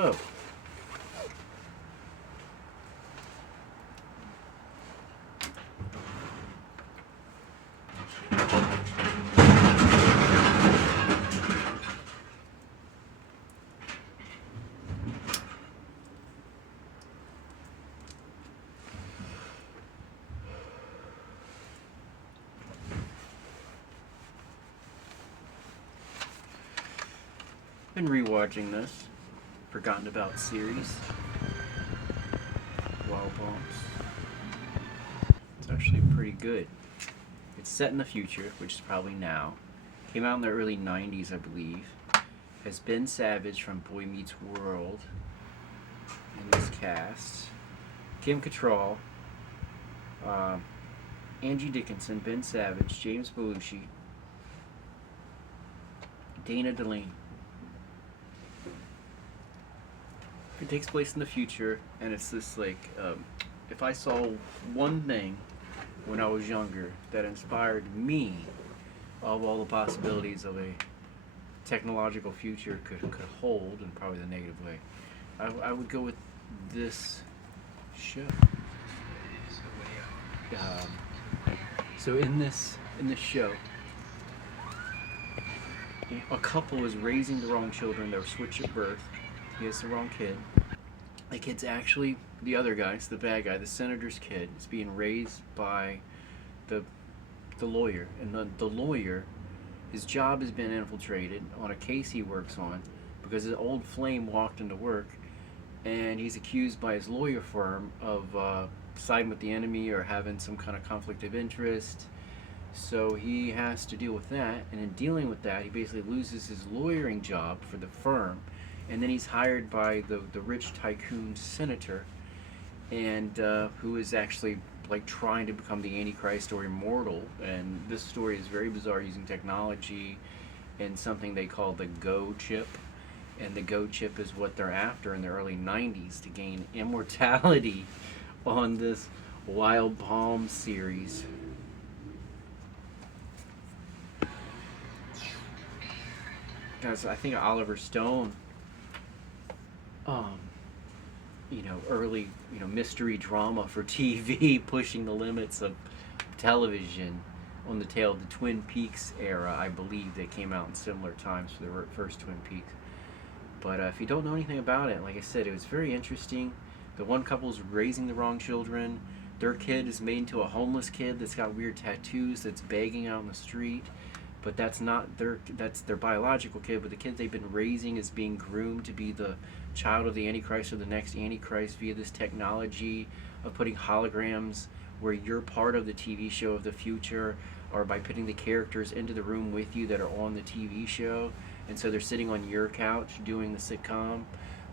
Hello. Been rewatching this Forgotten About series, Wild Bombs. It's actually pretty good. It's set in the future, which is probably now. Came out in the early 90s, I believe. Has Ben Savage from Boy Meets World in this cast. Kim Cattrall, Angie Dickinson, Ben Savage, James Belushi, Dana Delany. It takes place in the future, and it's this like, if I saw one thing when I was younger that inspired me of all the possibilities of a technological future could hold, in probably the negative way, I would go with this show. So in this show, a couple is raising the wrong children. They're switched at birth. He has the wrong kid. The kid's actually the other guy. It's the bad guy. The senator's kid is being raised by the lawyer, and the lawyer, his job has been infiltrated on a case he works on because his old flame walked into work, and he's accused by his lawyer firm of siding with the enemy or having some kind of conflict of interest. So he has to deal with that, and in dealing with that, he basically loses his lawyering job for the firm, and then he's hired by the rich tycoon senator, and who is actually like trying to become the Antichrist or immortal. And this story is very bizarre, using technology and something they call the Go chip. And the Go chip is what they're after in the early 90s to gain immortality on this Wild Palm series. Because I think Oliver Stone, early, mystery drama for TV, pushing the limits of television on the tail of the Twin Peaks era. I believe they came out in similar times for the first Twin Peaks. But if you don't know anything about it, like I said, it was very interesting. The one couple's raising the wrong children. Their kid is made into a homeless kid that's got weird tattoos, that's begging out on the street. But that's their biological kid, but the kid they've been raising is being groomed to be the child of the Antichrist or the next Antichrist via this technology of putting holograms where you're part of the TV show of the future, or by putting the characters into the room with you that are on the TV show, and so they're sitting on your couch doing the sitcom.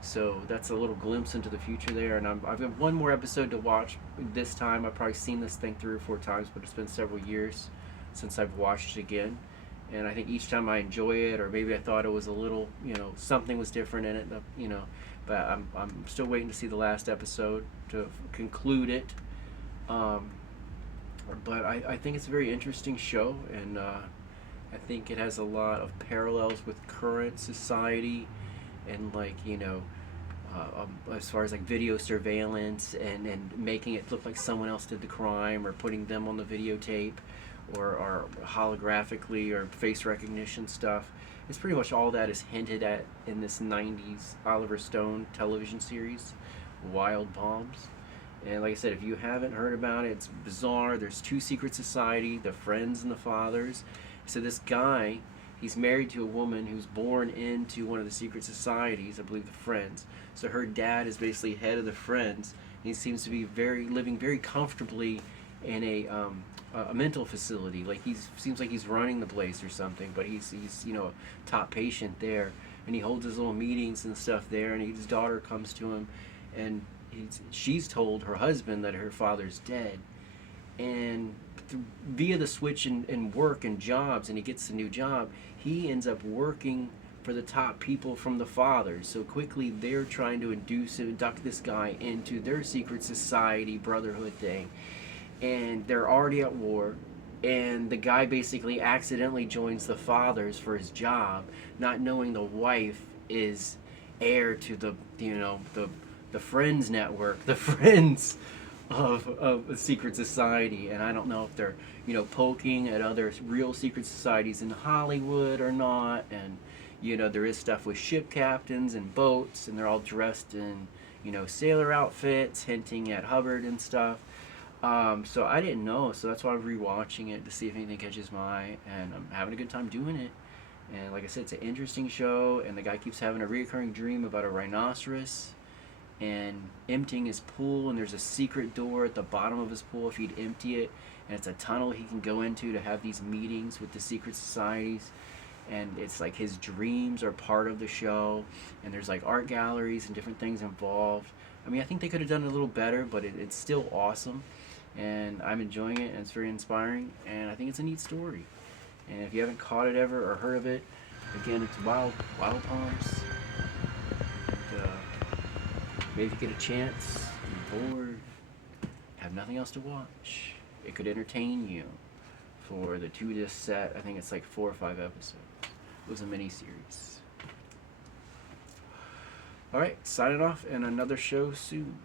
So that's a little glimpse into the future there, and I've got one more episode to watch this time. I've probably seen this thing 3 or 4 times, but it's been several years since I've watched it again. And I think each time I enjoy it, or maybe I thought it was a little, something was different in it, but I'm still waiting to see the last episode to conclude it. But I think it's a very interesting show, and I think it has a lot of parallels with current society, and as far as like video surveillance and making it look like someone else did the crime, or putting them on the videotape, or holographically, or face recognition stuff. It's pretty much all that is hinted at in this 90s Oliver Stone television series, Wild Bombs. And like I said, if you haven't heard about it, it's bizarre. There's 2 secret society, the Friends and the Fathers. So this guy, he's married to a woman who's born into one of the secret societies, I believe the Friends. So her dad is basically head of the Friends. He seems to be living very comfortably in a mental facility. Like seems like he's running the place or something, but he's a top patient there, and he holds his little meetings and stuff there. And his daughter comes to him, and she's told her husband that her father's dead, and via the switch in work and jobs, and he gets a new job, he ends up working for the top people from the Fathers. So quickly they're trying to induct this guy into their secret society brotherhood thing, and they're already at war, and the guy basically accidentally joins the Fathers for his job, not knowing the wife is heir to the the Friends network, the Friends of a secret society, and I don't know if they're poking at other real secret societies in Hollywood or not. And there is stuff with ship captains and boats, and they're all dressed in sailor outfits, hinting at Hubbard and stuff. So I didn't know, so that's why I'm rewatching it to see if anything catches my eye, and I'm having a good time doing it. And like I said, it's an interesting show, and the guy keeps having a recurring dream about a rhinoceros and emptying his pool, and there's a secret door at the bottom of his pool if he'd empty it, and it's a tunnel he can go into to have these meetings with the secret societies. And it's like his dreams are part of the show, and there's like art galleries and different things involved. I mean, I think they could have done it a little better, but it's still awesome, and I'm enjoying it, and it's very inspiring, and I think it's a neat story. And if you haven't caught it ever or heard of it, again, it's Wild Palms. And, maybe if you get a chance, you're bored, have nothing else to watch, it could entertain you for the 2 disc set. I think it's like 4 or 5 episodes. It was a mini series. All right, signing off, and another show soon.